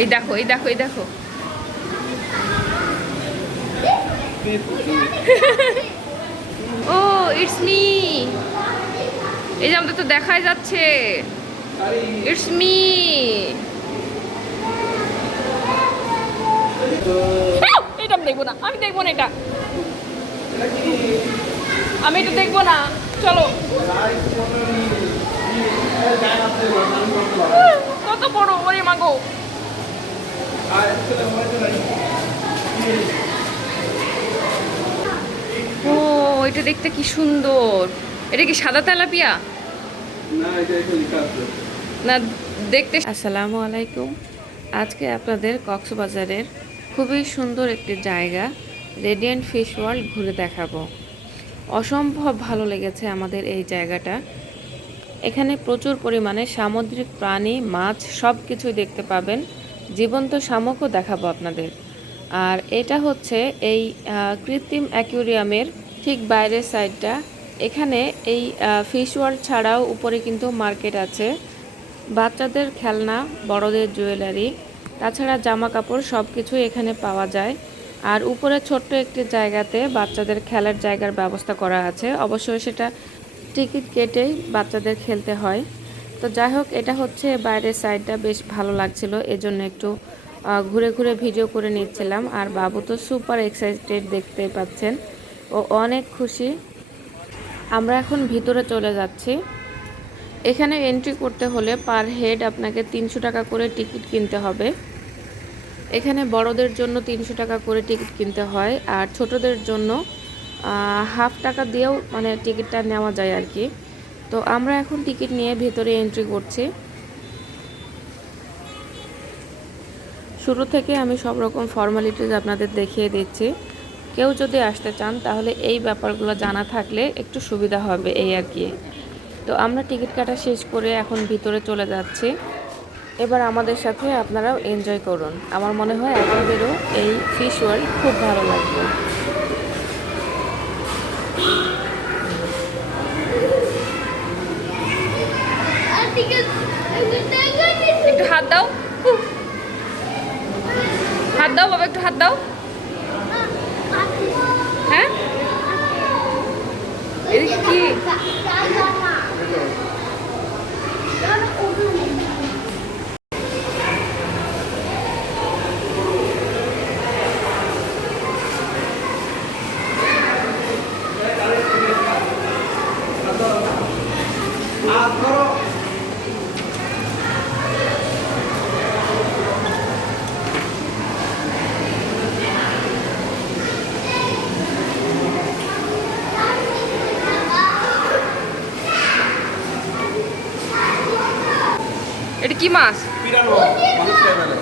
এই দেখো, এই দেখো, এই দেখো। ও ইটস মি। এই যে আমাদের তো দেখাই যাচ্ছে, ইটস মি। এটা আমি দেখবো না, আমি দেখবো না এটা, আমি এটা দেখবো না। চলো। কত বড়, ওরে মাগো। ও এটা দেখতে কি সুন্দর। এটা কি সাদা তেলাপিয়া? না দেখতে। আসসালামু আলাইকুম। আজকে আপনাদের কক্সবাজারের খুবই সুন্দর একটি জায়গা রেডিয়েন্ট ফিশ ওয়ার্ল্ড ঘুরে দেখাবো। অসম্ভব ভালো লেগেছে আমাদের এই জায়গাটা। এখানে প্রচুর পরিমাণে সামুদ্রিক প্রাণী, মাছ সব কিছুই দেখতে পাবেন। জীবন্ত শামুকও দেখাবো আপনাদের। আর এটা হচ্ছে এই কৃত্রিম অ্যাকুরিয়ামের ঠিক বাইরের সাইডটা। এখানে এই ফিশ ওয়ার্ল্ড ছাড়াও উপরে কিন্তু মার্কেট আছে। বাচ্চাদের খেলনা, বড়দের জুয়েলারি, তাছাড়া জামা কাপড় সব কিছুই এখানে পাওয়া যায়। আর উপরে ছোট্ট একটি জায়গাতে বাচ্চাদের খেলার জায়গার ব্যবস্থা করা আছে। অবশ্যই সেটা টিকিট কেটেই বাচ্চাদের খেলতে হয়। তো যাই হোক, এটা হচ্ছে বাইরের সাইডটা, বেশ ভালো লাগছিল, এজন্য একটু ঘুরে ঘুরে ভিডিও করে নিচ্ছিলাম। আর বাবু তো সুপার এক্সাইটেড, দেখতে পাচ্ছেন, ও অনেক খুশি। আমরা এখন ভিতরে চলে যাচ্ছি। এখানে এন্ট্রি করতে হলে পার হেড আপনাকে 300 টাকা করে টিকিট কিনতে হবে। এখানে বড়দের জন্য 300 টাকা করে টিকিট কিনতে হয়, আর ছোটদের জন্য হাফ টাকা দিয়েও মানে টিকিটটা নেওয়া যায় আর কি। তো আমরা এখন টিকিট নিয়ে ভেতরে এন্ট্রি করছি। শুরু থেকে আমি সব রকম ফর্মালিটিজ আপনাদের দেখিয়ে দিচ্ছি। কেউ যদি আসতে চান তাহলে এই ব্যাপারগুলো জানা থাকলে একটু সুবিধা হবে, এই আর কি। তো আমরা টিকিট কাটা শেষ করে এখন ভিতরে চলে যাচ্ছি। এবার আমাদের সাথে আপনারাও এনজয় করুন। আমার মনে হয় আপনাদেরও এই ফিশ ওয়ার্ল্ড খুব ভালো লাগবে। একটু হাত দাও, হাত দাও বাবা, একটু হাত দাও। হ্যাঁ, এদিকে কি? এটা কি মাছ? পিরানো মানুষ খায় ফেলে।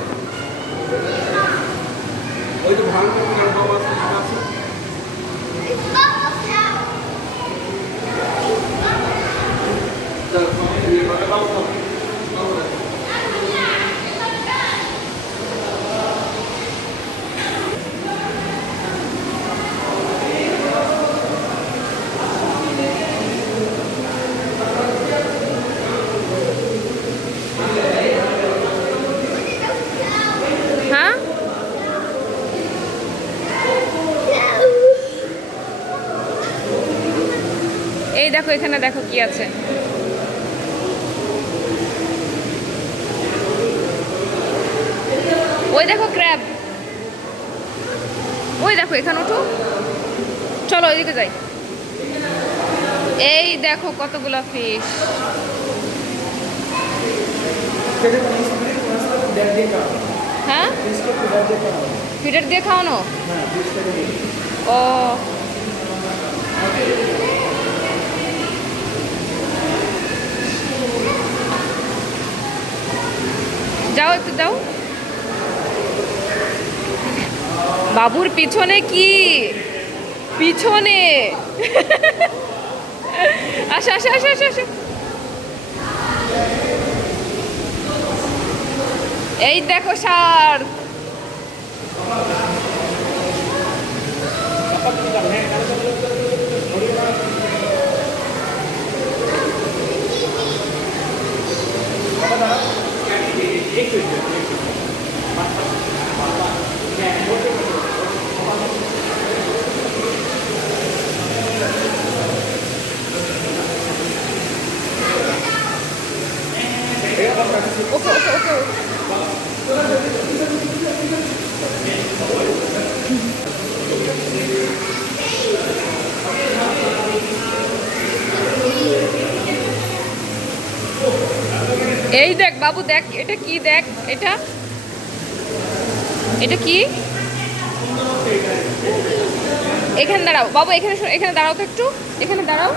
ওই যে ভাঙা পিরানো মাছ আছে। হ্যাঁ, এই দেখো, এখানে দেখো কি আছে। ওই দেখো ক্র্যাব, ওই দেখো, এখানে ওঠো, চলো ওইদিকে যাই। এই দেখো কতগুলা ফিশ। হ্যাঁ, ফিডার দিয়ে খাওয়ানো। ও যাও, একটু যাও। বাবুর পিছনে কি? পিছনে আসো, আসো, আসো, আসো, আসো। এই দেখো সার। বাবু দেখ এটা কি, দেখ এটা, এটা কি? এখানে দাঁড়াও বাবু, এখানে এখানে দাঁড়াও তো একটু, এখানে দাঁড়াও।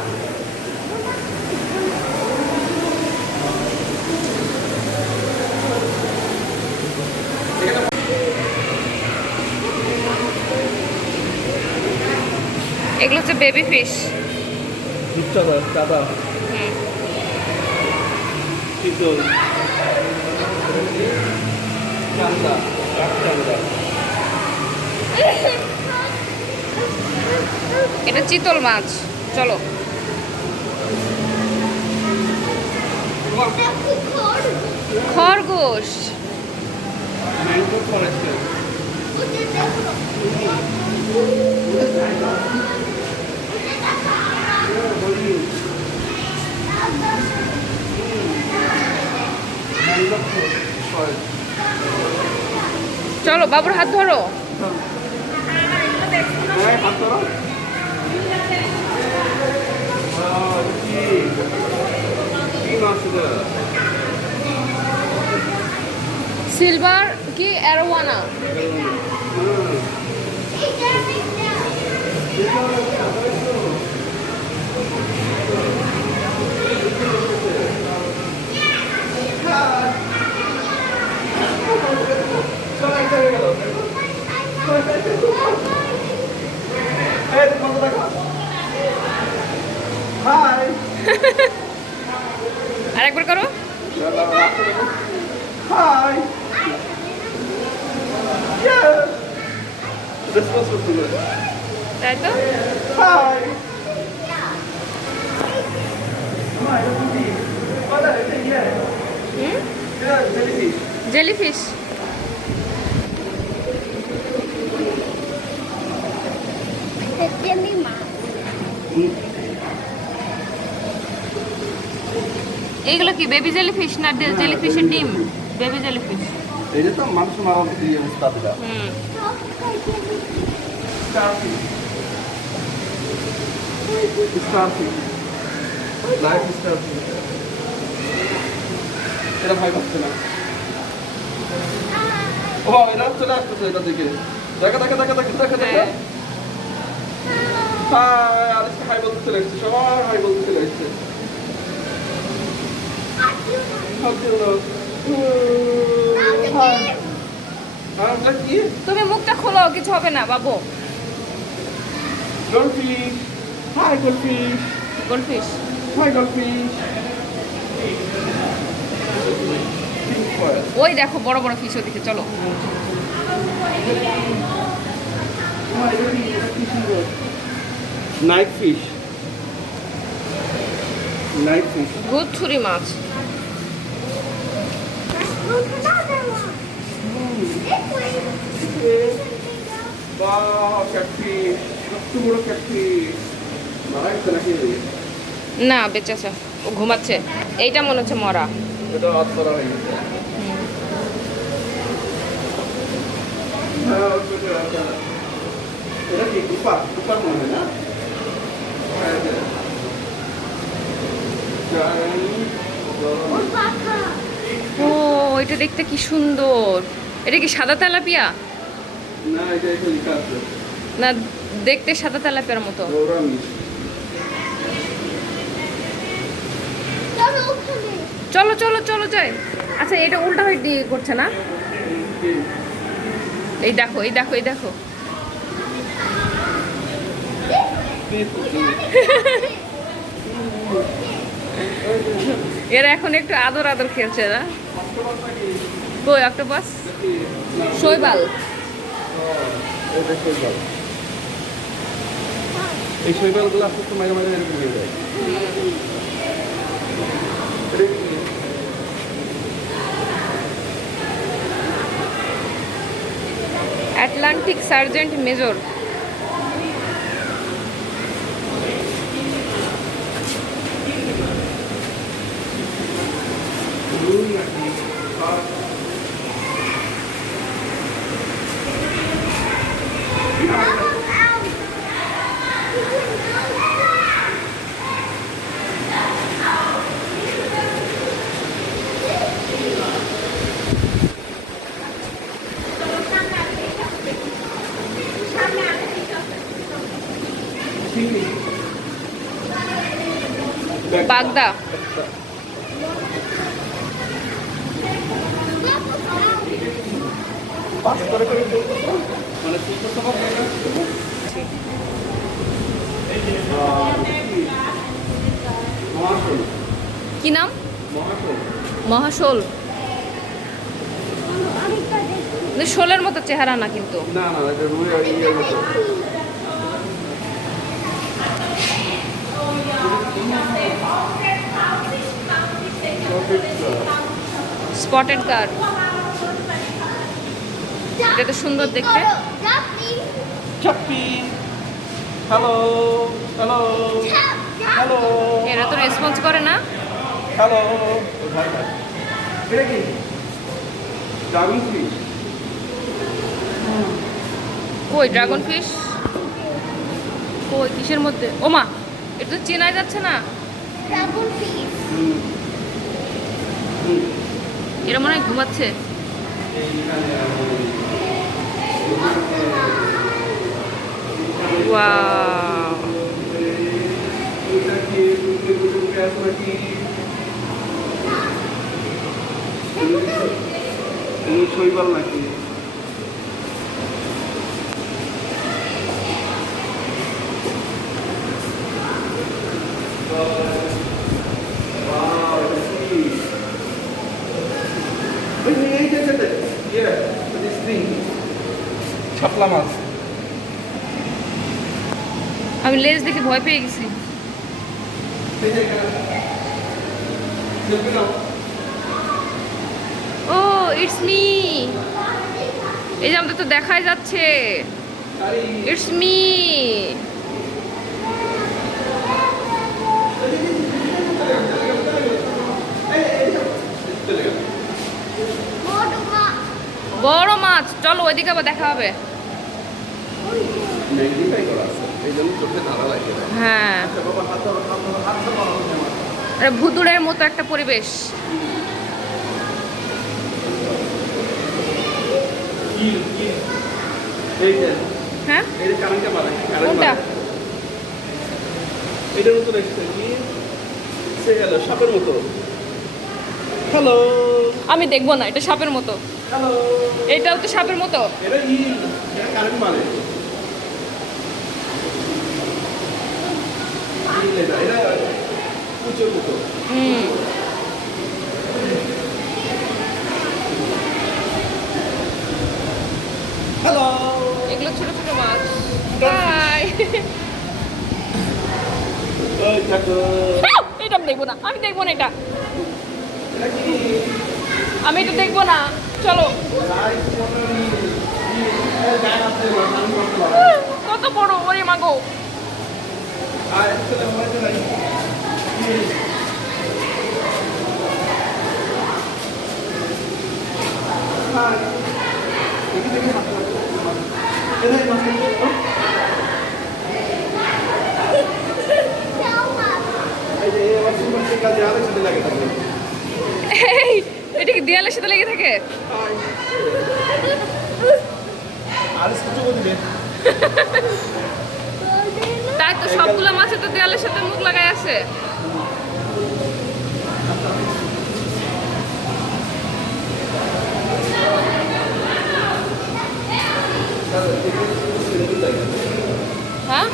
এগুলো হচ্ছে বেবি ফিশ। রূপচাঁদা, চাঁদা, চিতল, চান্দা, চান্দা। এটা চিতল মাছ। চলো খরগোশ। Mango forest. চলো বাবুর হাত ধরো। হাত ধরো। কি মাছ এটা? সিলভার কি অ্যারোয়ানা। হাই। আরেকবার করো। হাই। রেসপন্স করতে হবে। তাই তো। হাই। জেলিফিশ। এইগুলো কি বেবি জেলিফিশ না জেলিফিশের ডিম? Baby jellyfish. এই যে তো মানুষ মারা দিয়ে অবস্থা দিলা। স্টারফিশ। Life starfish. এটা ভয় পাচ্ছে না। ও এটা চলে আসতেছে এটা দিকে। দেখা দেখা দেখা দেখা দেখা দেখা। হাই, আলিশা হাই বলতে চলে এসছে, সবাই হাই বলতে চলে এসছে। তুমি মুখটা খোলো, কিছু হবে না বাবু। Goldfish, hi goldfish, goldfish. Hi goldfish. ওই দেখো বড় বড় ফিশ ওদিকে, চলো। Night fish, night fish. গুদছুরি মাছ। ক্যাটফিশ, সবচেয়ে বড় ক্যাটফিশ। মারা গেছে নাকি? না বেঁচেছে, ও ঘুমাচ্ছে। এইটা মনে হচ্ছে মরা। এটা আত্মরা হয়ে গেছে। এটা কি কুপা? কুপার মনে হয় না? ও এটা দেখতে কি সুন্দর। এটা কি সাদা তেলাপিয়া? না, এটা একটু লিখা আছে। না, দেখতে সাদা তেলাপিয়ার মতো। গৌরামিশ। চলো চলো চলো যাই। আচ্ছা এটা উল্টা হয়ে দিয়ে করছে না? এই দেখো এই দেখো এই দেখো। এরা এখন একটু আদর আদর খেলছে না? কই অক্টোপাস? শৈবাল। এই শৈবালগুলো আস্তে আস্তে মাঝে মাঝে এরকম হয়ে যায়। Atlantic sergeant major. বাগদা। পাস করে করে চলতেছে মানে চলতেছে মহাশোল কি নাম? মহাশোল মহাশোল। শোলের মতো চেহারা না কিন্তু। না না এটা রুই আর ইয়ের মতো স্পটেড কার। এটা তো সুন্দর দেখতে। চাপ্পি হ্যালো হ্যালো হ্যালো এরা তো রেসপন্স করে না। হ্যালো এটা কি ড্রাগন ফিশ ওই ড্রাগন ফিশ ওই কিসের মধ্যে? ওমা, এটা তো চেনাই যাচ্ছে না। এরা মনে হয় ঘুমাচ্ছে। ওয়াও, শৈবাল নাকি ছাপলা মাছ আমি লেজ দেখে ভয় পেয়ে গেছি। ও ইটস মি। এই যে আমাদের তো দেখাই যাচ্ছে। It's me. বড় মাছ, চলো ওইদিকে আবার দেখা হবে। হ্যাঁ, ভুতুড়ের মতো একটা পরিবেশ। হ্যাঁ, কোনটা? এটার মতো দেখতে কি সে গেল সাপের মতো। হ্যালো, আমি দেখবো না, এটা সাপের মতো। হ্যালো, এটাও তো সাপের মতো। এটা এটা কারেন্ট মানে এটা কুচের মতো। হ্যালো, এগুলো ছোট ছোট মাছ। হাই। ওই দেখো এটা আমি দেখবো না, আমি দেখবো না এটা। এটা কি আমি এটা দেখবো না, চলো। রাইস মটরি এই গায় আছে আমি করতে পারবো। কত বড়, ওরে মাগো। আর এটা হয়তো নাই হ্যাঁ দেখি দেখি মাছ এটা মাছ এই যে আবার সুপার কাজে আরেক সাথে লাগে থাকে এই, এটা কি দেয়ালের সাথে লেগে থাকে? আর কিছু বলবি তাই তো, সবগুলো মাছে তো দেয়ালের সাথে মুখ লাগাই আছে। হ্যাঁ,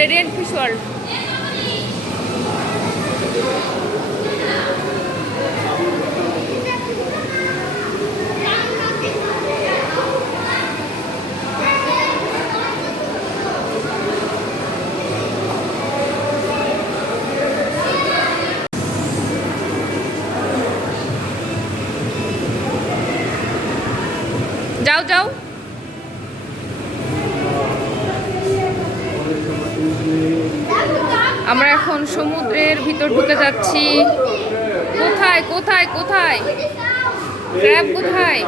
রেডিয়েন্ট ফিশ ওয়ার্ল্ড। যাও যাও। আমরা এখন সমুদ্রের ভিতর ঢুকে যাচ্ছি। কোথায় কোথায় কোথায়? ক্র্যাব কোথায়?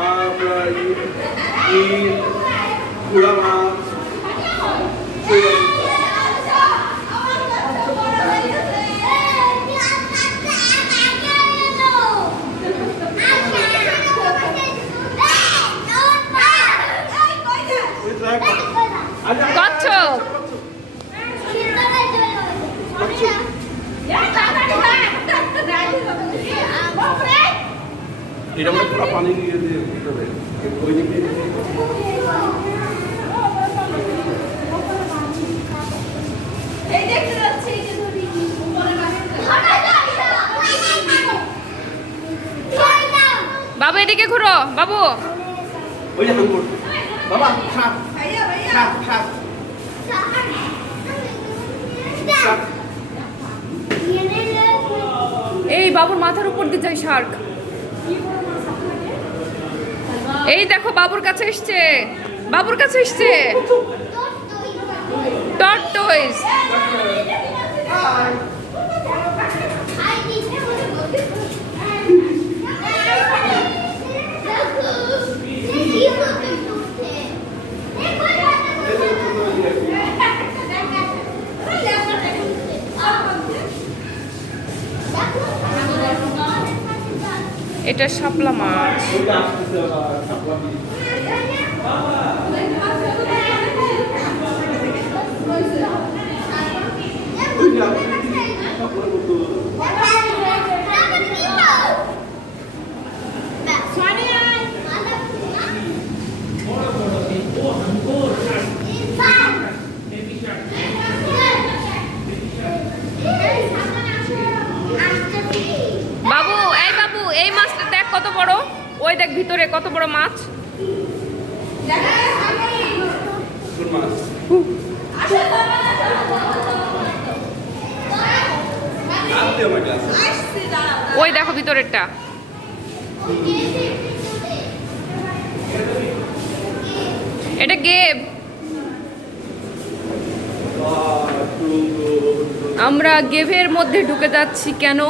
কচ্ছপ। এটা মানে পুরো পানি নিয়ে দিয়ে ভিতরে ওইদিকে এই দেখতে যাচ্ছে এই যে ধরি উপরে বাবু এদিকে ঘুরো বাবু। ওই যে হাঙ্গুর বাবা খা খা খা খা। এই বাবুর মাথার উপর দিয়ে যায় শার্ক। এই দেখো বাবুর কাছে এসছে, বাবুর কাছে এসছে টর্টয়েস। এটা শাপলা মাছ। ওইটা আসতেছে আবার শাপলা দিয়ে। ওই যে শাপলা মতো। বাবু এই বাবু এই মাছটা দেখ কত বড়, ওই দেখ ভিতরে কত বড় মাছ। কোন মাছ? আর দিও আমার গ্লাসে। ওই দেখো ভিতরেরটা। এটা গেব। আমরা গেভের মধ্যে ঢুকে যাচ্ছি কেন?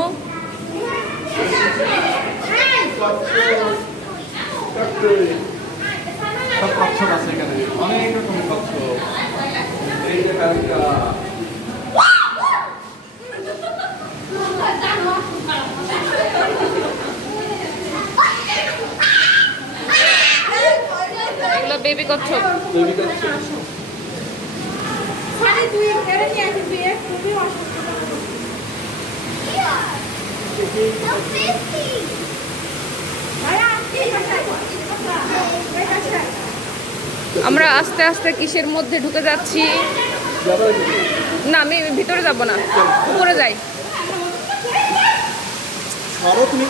সব কচ্ছপ আছে এখানে, অনেক রকমের কচ্ছপ। এই যে কালকা এগুলো বেবি কচ্ছপ। তৈরি করছে। তুই কেড়ে নিয়ে আসবি খুবই অসুস্থ। আমরা আস্তে আস্তে কিসের মধ্যে ঢুকে যাচ্ছি? যাবে না আমি ভিতরে যাব না, উপরে যাই। সরো তুমি।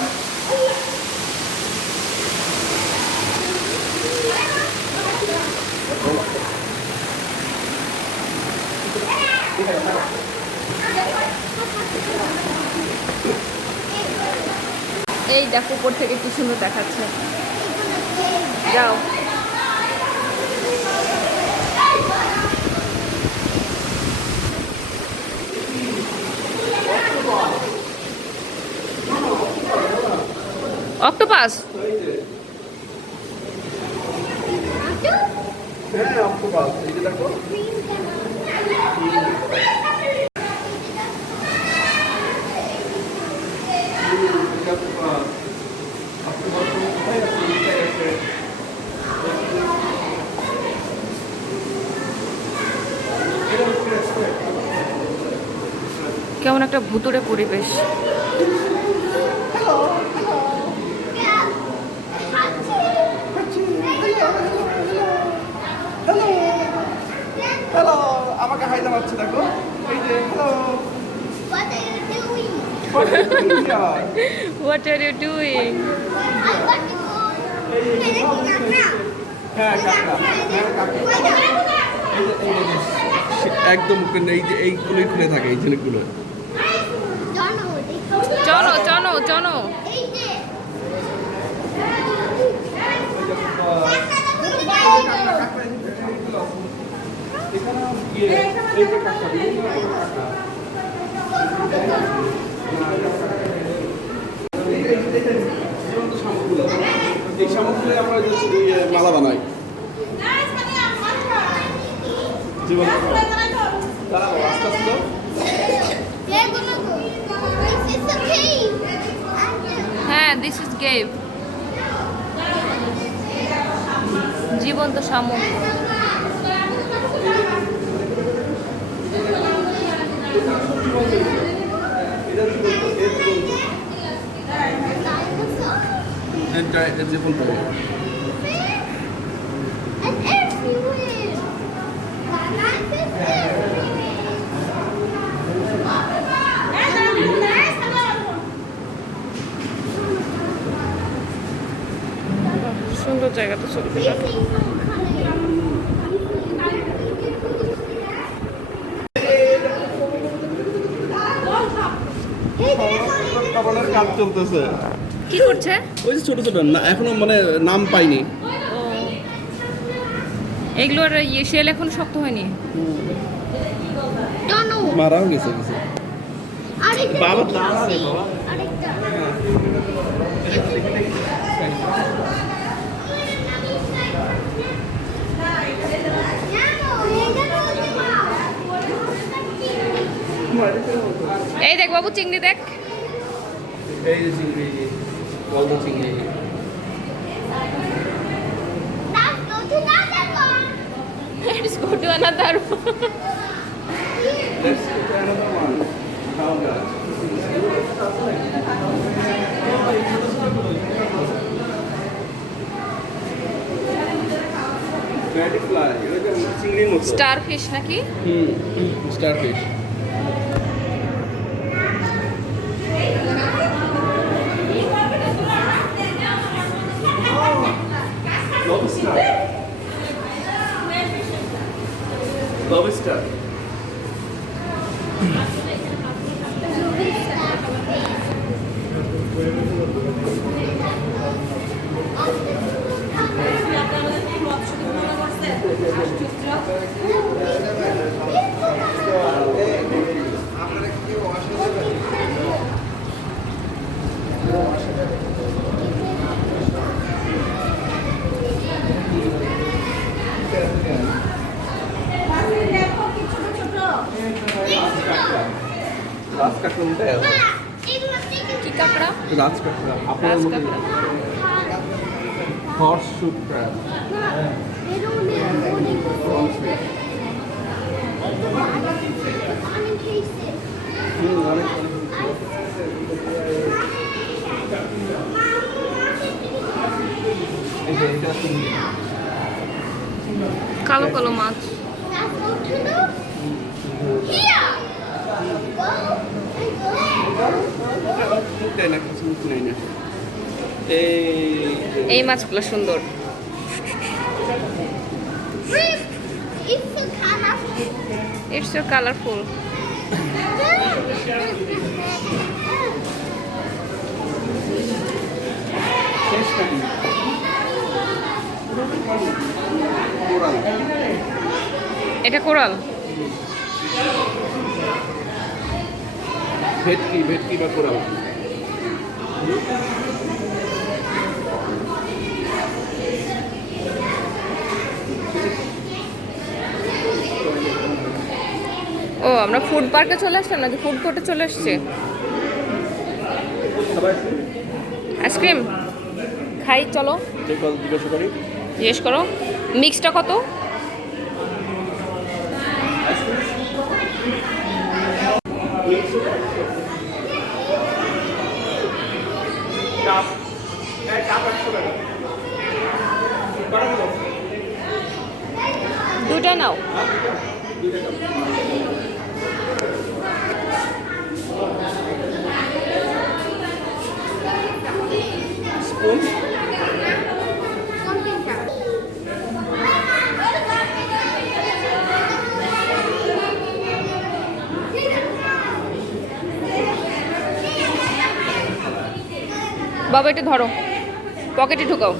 এই দেখো উপর থেকে কি সুন্দর দেখাচ্ছে। যাও। অক্টোপাস। হ্যাঁ অক্টোপাস, এই যে দেখো। কেমন একটা ভুতুড়ে পরিবেশ। হ্যালো, আমাকে হাই জানাচ্ছে দেখো। এই যে hello. What are you doing? হ্যাঁ কাকা, হ্যাঁ কাকা। একদম এই যে এইগুলোই খুলে থাকে, এই জিনিসগুলো। চলো চলো চলো। এই শামুকগুলো আমরা মালা বানাই। জীবন দাঁড়াও আস্তে আস্তে। হ্যাঁ দিস ইজ গেভ। জীবন্ত শামুক। এটা জীবন্ত, এটা যে কোনটা And everywhere. সুন্দর জায়গাটা ছবি তুলা। খাবারের কাজ চলতেছে। কি করছে? ওই যে ছোট ছোট না এখনো মানে নাম পাইনি। ও এগুলোর শেল এখন শক্ত হয়নি। মারাও গেছে কিছু। বাবা দাঁড়া রে বাবা। এই দেখ বাবু চিংড়ি দেখ। এই যে চিংড়ি বলদ চিংড়ি Let's go to another one. Let's go to another one. How guys? Dragonfly, এটা যে চিংড়ির মতো। স্টার ফিশ নাকি? স্টারফিশ। Lobster. Lobster. রাজকাঁকড়া কি কাঁকড়া? রাজকাঁকড়া আপনার রাজকাঁকড়া। হর্স শুট ক্র্যাব অনেক এই যে এটা চিংড়ি কালো কালো মাছ। মুখটাই না কিছু মুখ নেই না এই মাছগুলো সুন্দর। It's so colorful. শেষ নাকি কোরাল এটা কোরাল। ভেটকি ভেটকি বা কোরাল ও আমরা ফুড পার্কে চলে আসলাম নাকি ফুড কোর্টে চলে আসছি? সবাই আইসক্রিম খাই চলো। যে কল জিজ্ঞাসা করি জিজ্ঞেস করো মিক্সটা কত? কাপ কাপ 100 টাকা দুটা নাও। স্পুন বাবা এটা ধরো পকেটে ঢুকাও।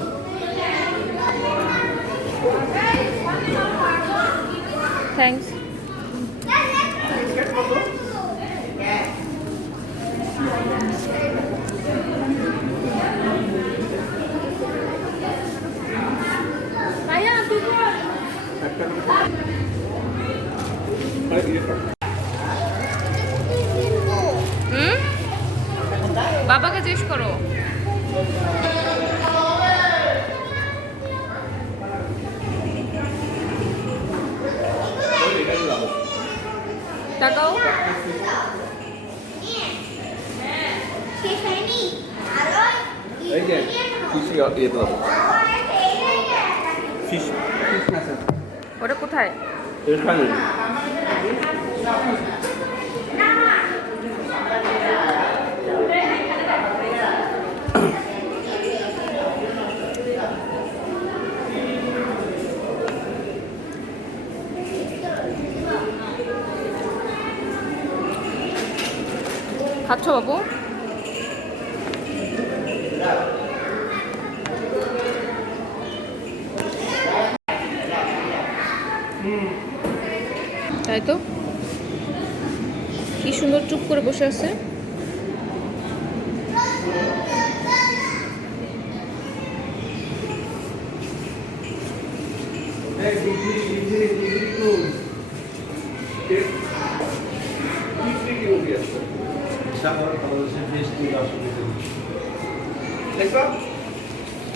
থ্যাঙ্কস। হুম বাবাকে জিজ্ঞেস করো। তাকাও। এই যে ফিশ ইয়েতে যাবো ফিশ ম্যাচে ওটা কোথায়? এখানে খাচ্ছ বাবু? তাই তো, কি সুন্দর চুপ করে বসে আছে।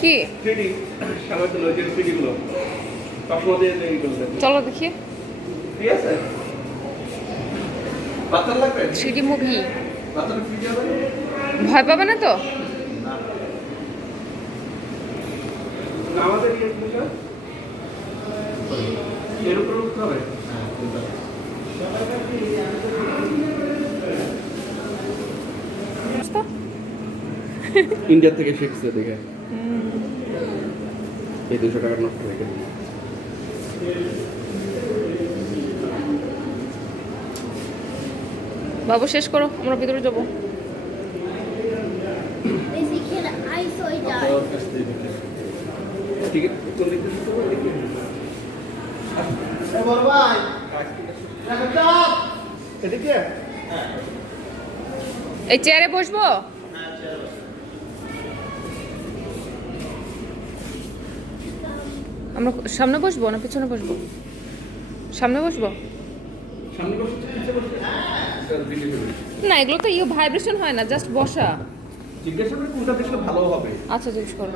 কি চলো দেখি। থ্রিডি মুভি ভয় পাবে না তো? আমাদের এর উপর উঠতে হবে। ইন্ডিয়া থেকে শিখছে দেখে এই 200 টাকার নোট রেখে দিই। বাবু শেষ করো, আমরা ভিতরে যাবো। ঠিক আছে কোন দিক থেকে শুরু করব দেখি বড় ভাই রাখতাম এদিকে এই চেয়ারে বসবো? আমরা সামনে বসবো না পিছনে বসবো? সামনে বসবো সামনে বসে পিছে বসে না, এগুলো তো ভাইব্রেশন হয় না, জাস্ট বসা। জিজ্ঞাসা করে কোনটা দেখলে ভালো হবে। আচ্ছা জিজ্ঞেস করো।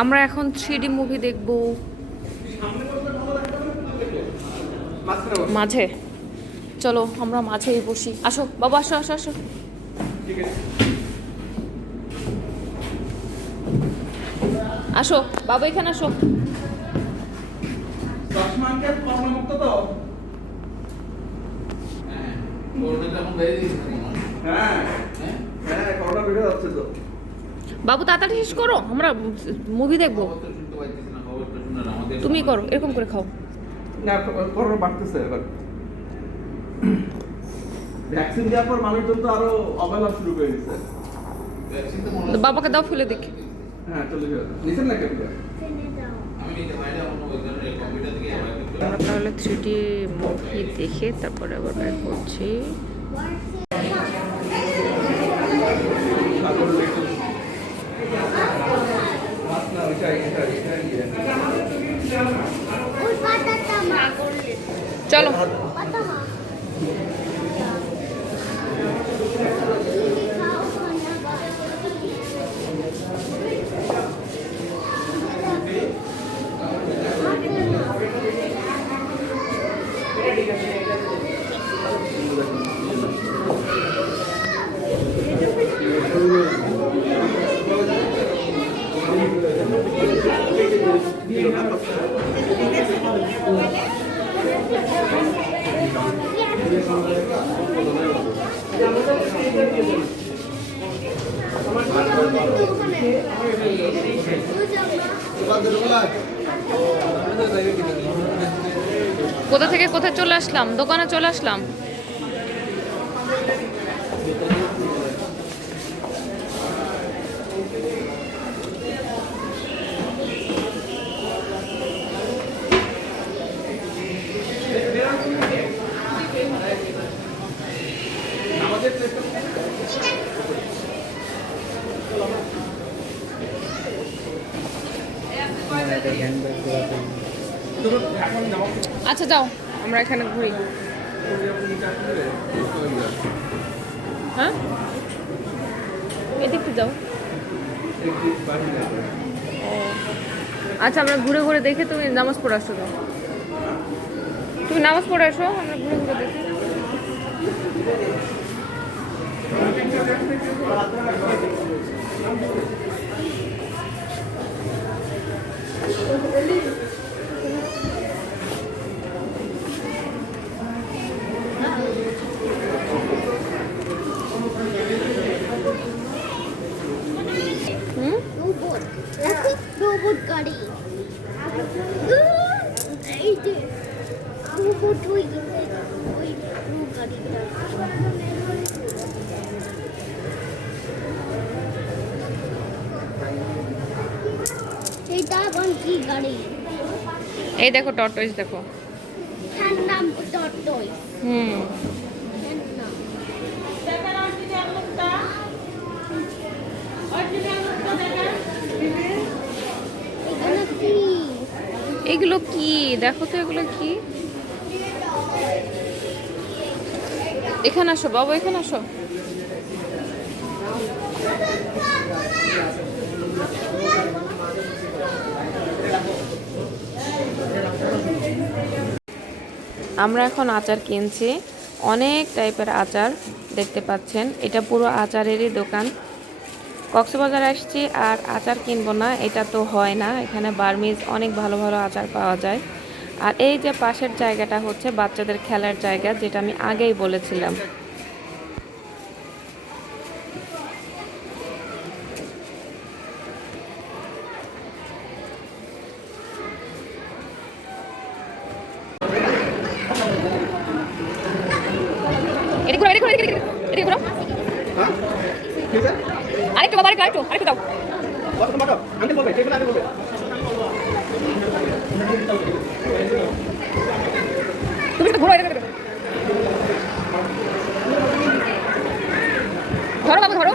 আমরা এখন 3D মুভি দেখবো। সামনে বসলে ভালো লাগবে মাঝখানে বসো। মাঝে চলো, আমরা মাঝেই বসি। আসো বাবা, আসো আসো আসো। ঠিক আছে আসো বাবা, এখানে আসো। চশমাকে করোনা মুক্ত তো? হ্যাঁ হ্যাঁ করোনা বেড়ে যাচ্ছে তো। বাবু তাড়াতাড়ি শেষ করো, আমরা মুভি দেখবো। তুমি করো, এরকম করে খাও। না করোনা বাড়তেছে এবার। ভ্যাকসিন দেওয়ার পর মানুষজন তো আরো অবহেলা শুরু করে দিচ্ছে। বাবাকে দাও, ফেলে দেখি। হ্যাঁ চলে যাবে নিছেন না কেন? আমরা তাহলে 3D মুভি দেখে তারপরে আবার ব্যাক করছি। চলো কোথা থেকে কোথায় চলে আসলাম? দোকানে চলে আসলাম। আচ্ছা যাও, আমরা এখানে ঘুরি। হ্যাঁ এদিকে যাও। আচ্ছা আমরা ঘুরে ঘুরে দেখে তুমি নামাজ পড়ে আসো। যাও, তুমি নামাজ পড়ে আসো, আমরা ঘুরে ঘুরে দেখি। দেখো রোবট গাড়ি এই যে রোবট ওই গাড়িটা এটা কোন কি গাড়ি এই দেখো টর্টয়েস দেখো। এর নাম টর্টয় হুম, এর নাম এখানে কি এগুলো কি দেখো তো, এগুলো কি? এখানে আসো বাবু, এখানে আসো। আমরা এখন আচার কিনছি, অনেক টাইপের আচার দেখতে পাচ্ছেন। এটা পুরো আচারেরই দোকান। কক্সবাজার আসছি আর আচার কিনবো না, এটা তো হয় না। এখানে বার্মিজ অনেক ভালো ভালো আচার পাওয়া যায়। আর এই যে পাশের জায়গাটা হচ্ছে বাচ্চাদের খেলার জায়গা, যেটা আমি আগেই বলেছিলাম। এদিকে ঘুরো, এদিকে ঘুরো, এদিকে এদিকে ঘুরো। হ্যাঁ ঠিক আছে আরেকটু বাবা, আরেকটু আরেকটু দাও। কত টমাটো আনতে বলবে ঠিক আছে আনতে বলবে তুমি তো ঘুরো, এদিকে ঘুরো। ধরো বাবু, ধরো।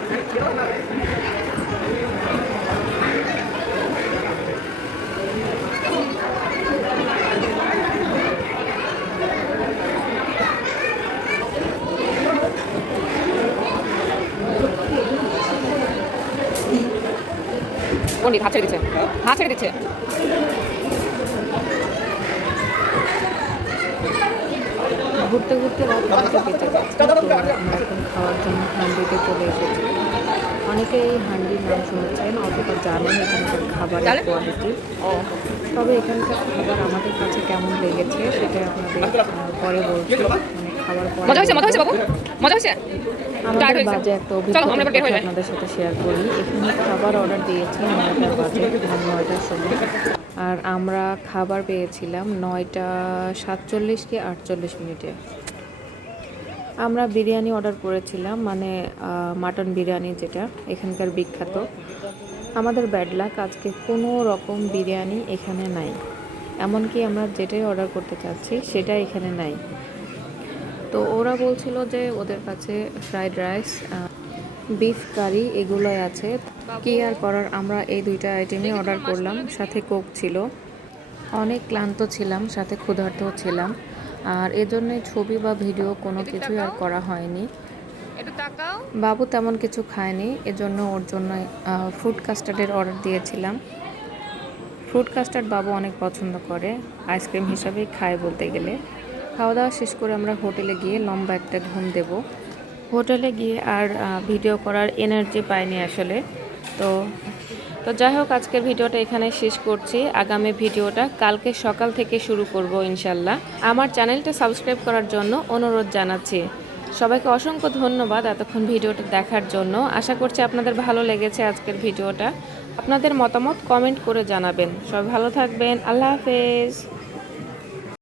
পন্ডিত হাত ছেড়ে দিচ্ছে, হাত ছেড়ে দিচ্ছে। ঘুরতে ঘুরতে রাত 12টা বেজে গেছে। তো আমরা এখন খাওয়ার জন্য হান্ডিতে চলে এসেছি। অনেকে এই হান্ডির নাম শুনেছেন, অতটা জানেন এখানকার খাবারের কোয়ালিটি। তবে এখানকার খাবার আমাদের কাছে কেমন লেগেছে সেটা আপনাদের পরে বলছি। মানে খাবার মজা হয়েছে বাবু মজা হয়েছে আমাদের বাজে একটা অভিজ্ঞতা আপনাদের সাথে শেয়ার করি। এখানে খাবার অর্ডার দিয়েছি 9টার বাজে, 9টার সময়। আর আমরা খাবার পেয়েছিলাম 9টা 47 কি 48 মিনিটে। আমরা বিরিয়ানি অর্ডার করেছিলাম, মানে মাটন বিরিয়ানি, যেটা এখানকার বিখ্যাত। আমাদের ব্যাড লাক, আজকে কোনো রকম বিরিয়ানি এখানে নাই। এমনকি আমরা যেটাই অর্ডার করতে চাচ্ছি সেটা এখানে নাই। তো ওরা বলছিল যে ওদের কাছে ফ্রাইড রাইস, বিফ কারি এগুলোই আছে। কি আর করার, আমরা এই দুইটা আইটেমই অর্ডার করলাম, সাথে কোক ছিল। অনেক ক্লান্ত ছিলাম, সাথে ক্ষুধার্তও ছিলাম। আর এজন্যই ছবি বা ভিডিও কোনো কিছুই আর করা হয়নি। বাবু তেমন কিছু খায়নি, এজন্য ওর জন্য ফ্রুট কাস্টার্ডের অর্ডার দিয়েছিলাম। ফ্রুট কাস্টার্ড বাবু অনেক পছন্দ করে, আইসক্রিম হিসাবেই খায় বলতে গেলে। খাওয়া দাওয়া শেষ করে আমরা হোটেলে গিয়ে লম্বা একটা ঘুম দেব। হোটেলে গিয়ে আর ভিডিও করার এনার্জি পাইনি আসলে। তো যাই হোক, আজকের ভিডিওটা এখানে শেষ করছি। আগামী ভিডিওটা কালকে সকাল থেকে শুরু করব ইনশাল্লাহ। আমার চ্যানেলটা সাবস্ক্রাইব করার জন্য অনুরোধ জানাচ্ছি। সবাইকে অসংখ্য ধন্যবাদ এতক্ষণ ভিডিওটা দেখার জন্য। আশা করছি আপনাদের ভালো লেগেছে আজকের ভিডিওটা। আপনাদের মতামত কমেন্ট করে জানাবেন। সবাই ভালো থাকবেন। আল্লাহ হাফেজ।